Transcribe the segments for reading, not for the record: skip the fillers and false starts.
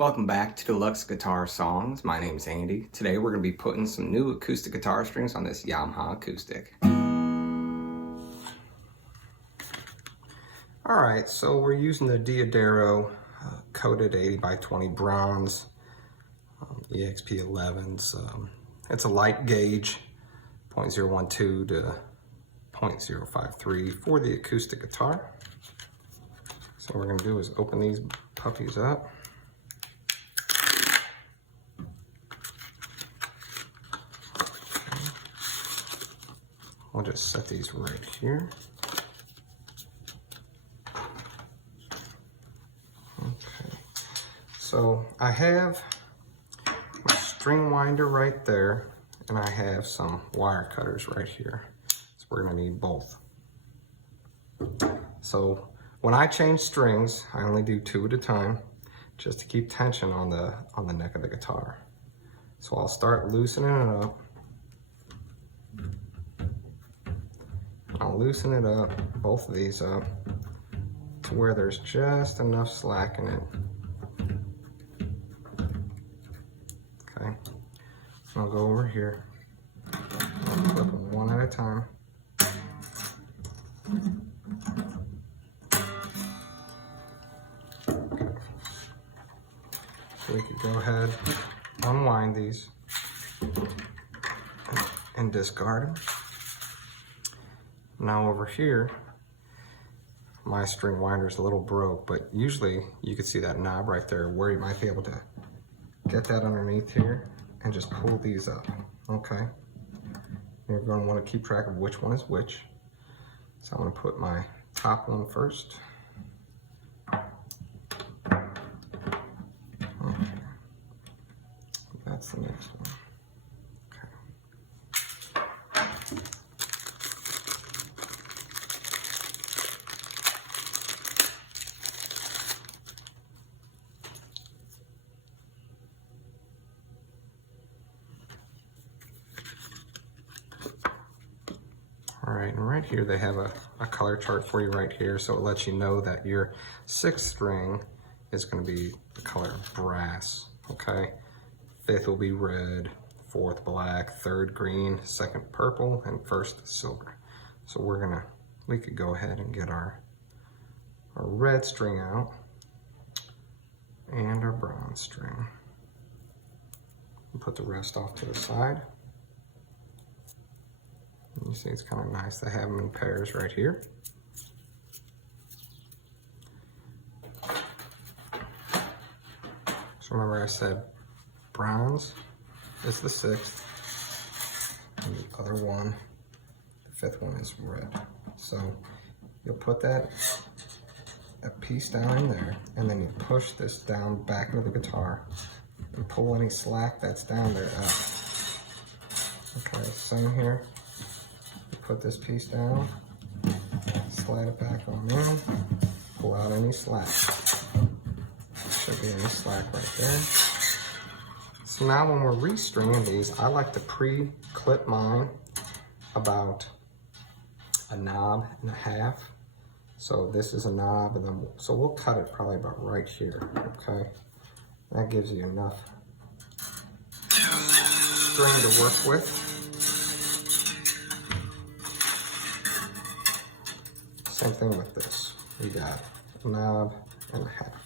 Welcome back to Deluxe Guitar Songs. My name's Andy. Today we're going to be putting some new acoustic guitar strings on this Yamaha Acoustic. Alright, so we're using the Diodero coated 80x20 bronze EXP11s. It's a light gauge, 0.012 to 0.053 for the acoustic guitar. So what we're going to do is open these puppies up. We'll just set these right here. Okay, so I have my string winder right there, and I have some wire cutters right here. So we're gonna need both. So when I change strings, I only do 2 at a time, just to keep tension on the neck of the guitar. So I'll start loosening it up. I'll loosen it up, both of these up, to where there's just enough slack in it. Okay, so I'll go over here. I'll flip them one at a time. Okay. So we could go ahead, unwind these, and discard them. Now over here, my string winder is a little broke, but usually you can see that knob right there where you might be able to get that underneath here and just pull these up, okay? You're going to want to keep track of which one is which. So I'm going to put my top one first. Okay. That's the next one. Alright, and right here they have a color chart for you right here, so it lets you know that your 6th string is going to be the color brass, okay? 5th will be red, 4th black, 3rd green, 2nd purple, and 1st silver. So we could go ahead and get our red string out and our bronze string. And put the rest off to the side. You see it's kind of nice to have them in pairs right here. So remember I said bronze is the 6th, and the other one, the 5th one, is red. So you'll put that piece down in there, and then you push this down back into the guitar and pull any slack that's down there up. Okay, same here. Put this piece down, slide it back on in, pull out any slack. Should be any slack right there. So now when we're restringing these, I like to pre-clip mine about a knob and a half. So this is a knob, and then so we'll cut it probably about right here, okay? That gives you enough string to work with. Same thing with this. We got a knob and a half.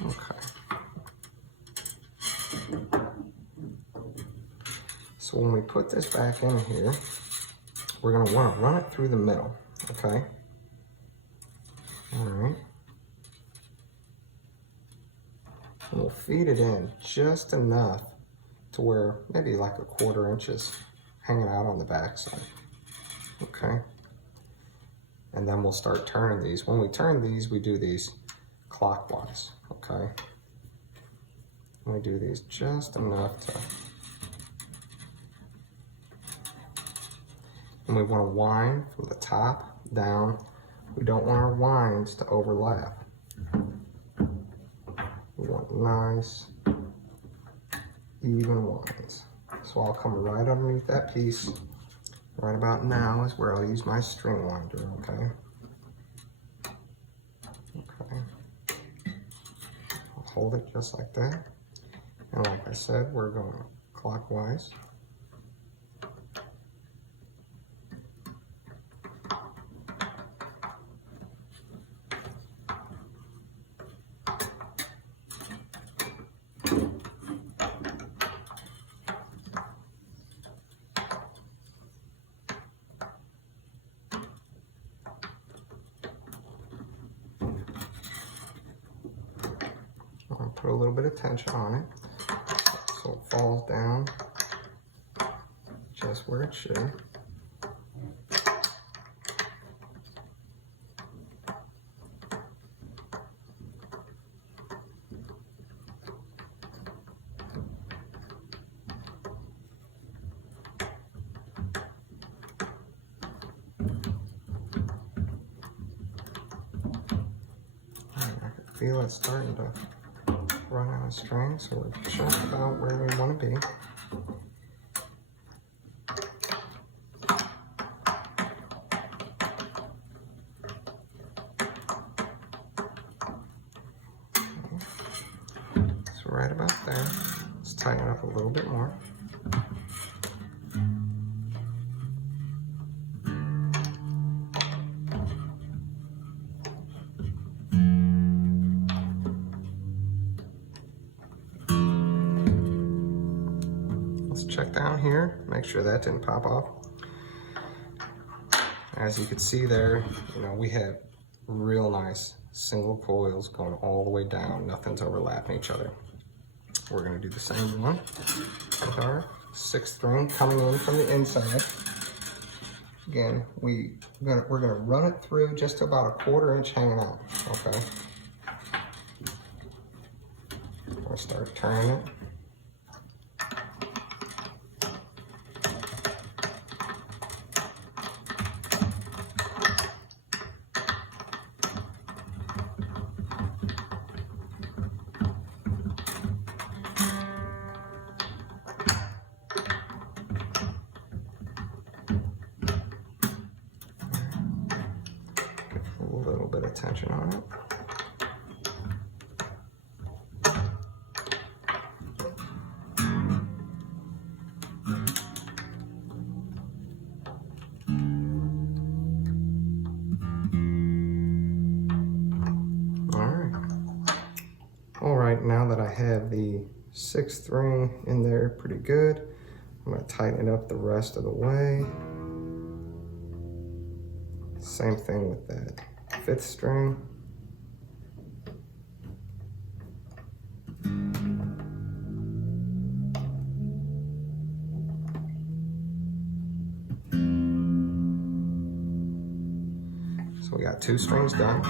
Okay. So when we put this back in here, we're going to want to run it through the middle, okay? All right. And we'll feed it in just enough to where maybe like a 1/4 inch is hanging out on the back side. Okay. And then we'll start turning these. When we turn these, we do these clockwise. Okay. And we do these just enough to. And we want to wind from the top down. We don't want our winds to overlap. We want nice, even winds. So I'll come right underneath that piece. Right about now is where I'll use my string winder, okay? hold it just like that. And like I said, we're going clockwise. I'll put a little bit of tension on it so it falls down just where it should. I feel it's starting to run out of string, so we're just about where we want to be. So right about there. Let's tighten it up a little bit more. Check down here, make sure that didn't pop off. As you can see there, you know, we have real nice single coils going all the way down. Nothing's overlapping each other. We're going to do the same one with our 6th string coming in from the inside. Again, we're going to run it through just about a 1/4 inch hanging out. Okay. We'll start turning it. A little bit of tension on it. All right, now that I have the 6th string in there pretty good, I'm going to tighten it up the rest of the way. Same thing with that 5th string. So we got 2 strings done.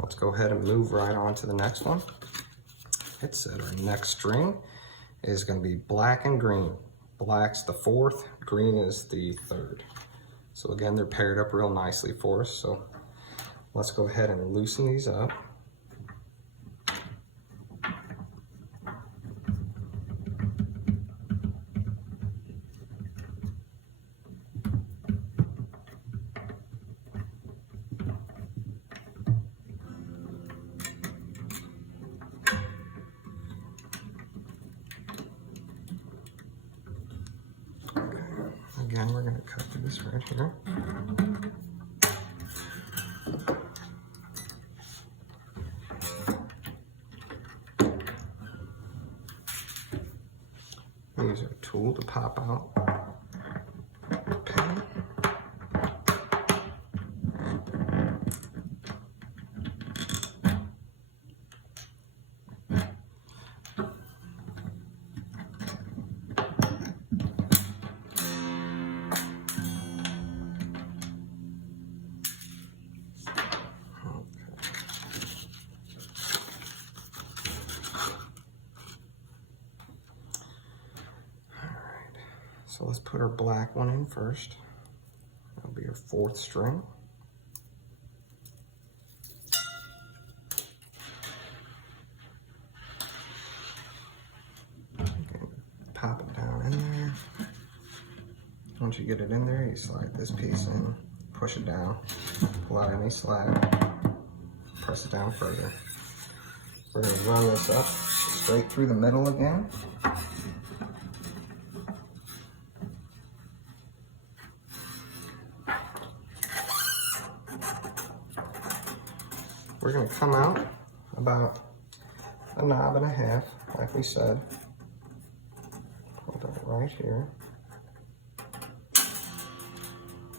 Let's go ahead and move right on to the next one. It said our next string is going to be black and green. Black's the 4th, green is the 3rd. So again, they're paired up real nicely for us. So let's go ahead and loosen these up. Again, we're going to cut through this right here. Use our tool to pop out the pen. So let's put our black one in first. That'll be our 4th string. Pop it down in there. Once you get it in there, you slide this piece in, push it down, pull out any slack, press it down further. We're going to run this up straight through the middle again. We're going to come out about a knob and a half, like we said. Hold it right here.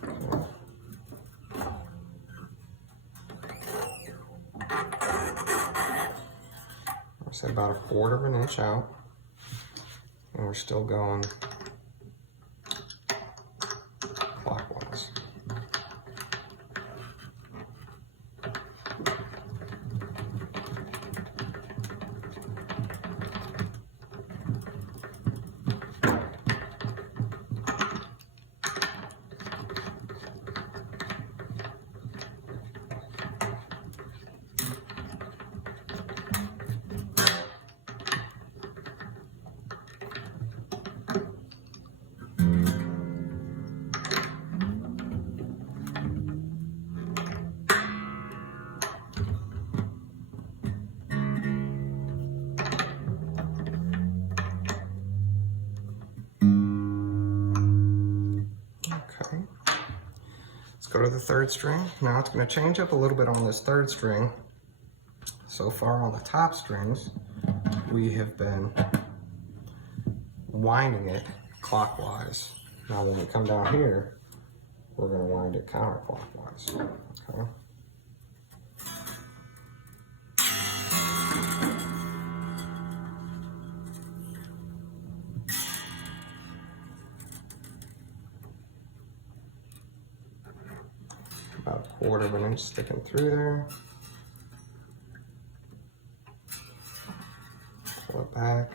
Okay. I'll say about 1/4 inch out, and we're still going clockwise. Go to the 3rd string. Now it's going to change up a little bit on this 3rd string. So far on the top strings, we have been winding it clockwise. Now when we come down here, we're going to wind it counterclockwise. Okay. About 1/4 inch sticking through there. Pull it back.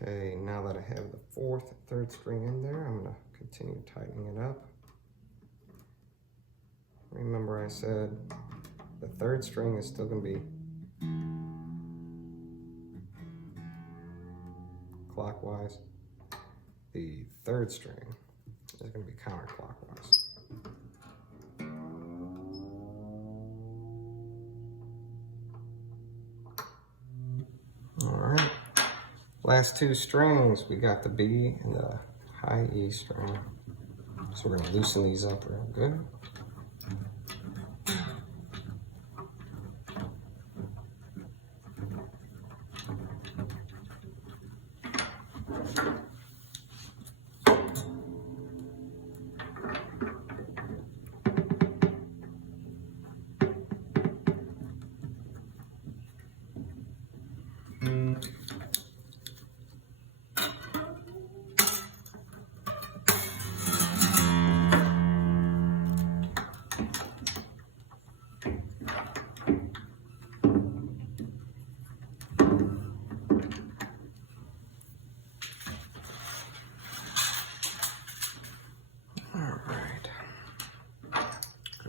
Okay, now that I have the 4th and 3rd string in there, I'm going to continue tightening it up. Remember I said the 3rd string is still going to be clockwise. The 3rd string is going to be counterclockwise. All right. Last 2 strings, we got the B and the high E string. So we're going to loosen these up real good.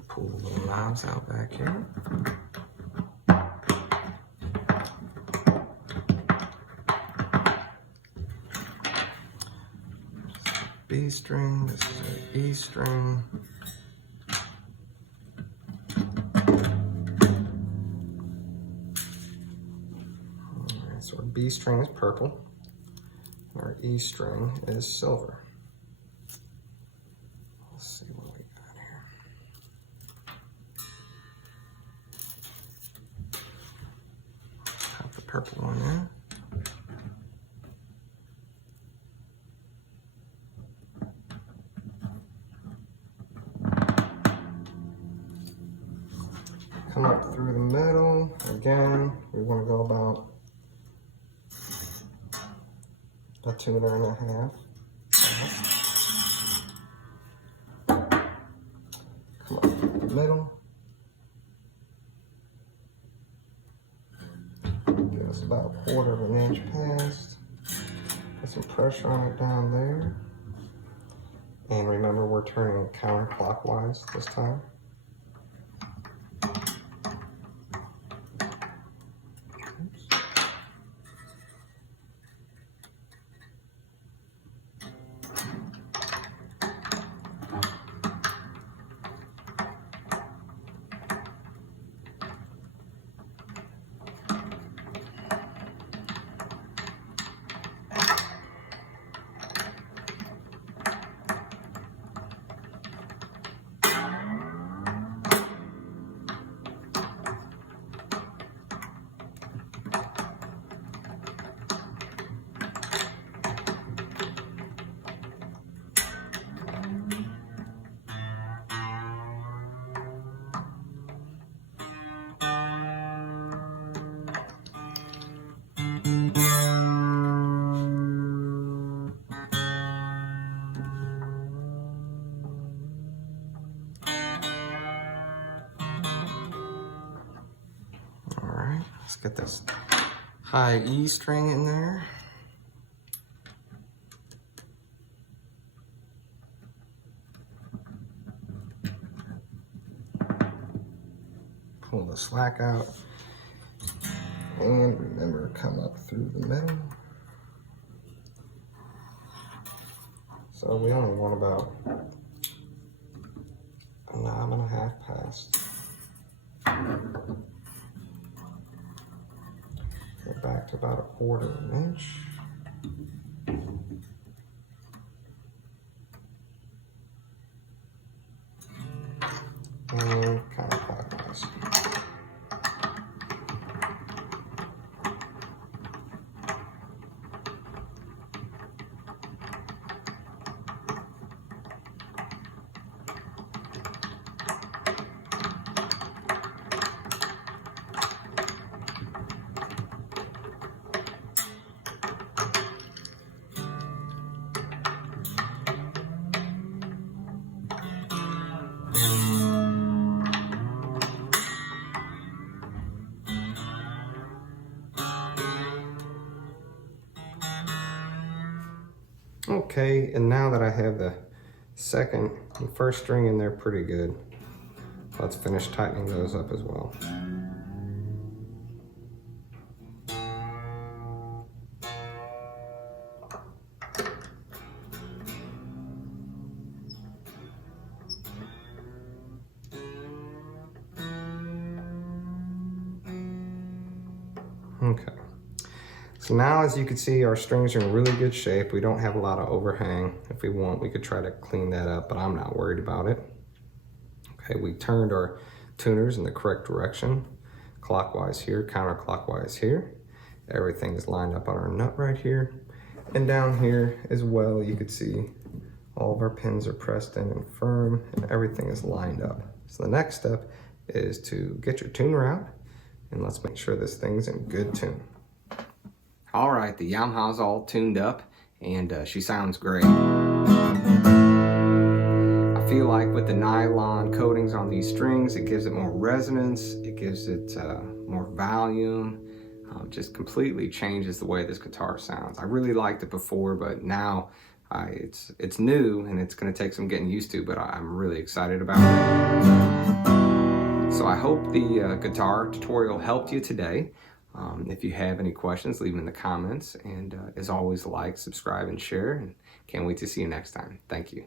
Pull the little knobs out back here. B string, this is an E string. B string is purple. Our E string is silver. Let's see what we got here. Pop the purple one in. Come up through the middle. Again, we want to go about a tuner and a half. Come up through the middle. Give us about 1/4 of an inch past. Put some pressure on it down there. And remember, we're turning counterclockwise this time. Let's get this high E string in there. Pull the slack out. And remember, come up through the middle. So we only want about a 9.5 past. Get back to about 1/4 of an inch. And counterclockwise. Okay, and now that I have the second and first string in there pretty good, let's finish tightening those up as well. Okay. So now, as you can see, our strings are in really good shape. We don't have a lot of overhang. If we want, we could try to clean that up, but I'm not worried about it. Okay, we turned our tuners in the correct direction. Clockwise here, counterclockwise here. Everything is lined up on our nut right here. And down here as well, you can see all of our pins are pressed in and firm, and everything is lined up. So the next step is to get your tuner out, and let's make sure this thing's in good tune. All right, the Yamaha's all tuned up, and she sounds great. I feel like with the nylon coatings on these strings, it gives it more resonance, it gives it more volume, just completely changes the way this guitar sounds. I really liked it before, but now it's new, and it's gonna take some getting used to, but I'm really excited about it. So I hope the guitar tutorial helped you today. If you have any questions, leave them in the comments. And as always, like, subscribe, and share. And can't wait to see you next time. Thank you.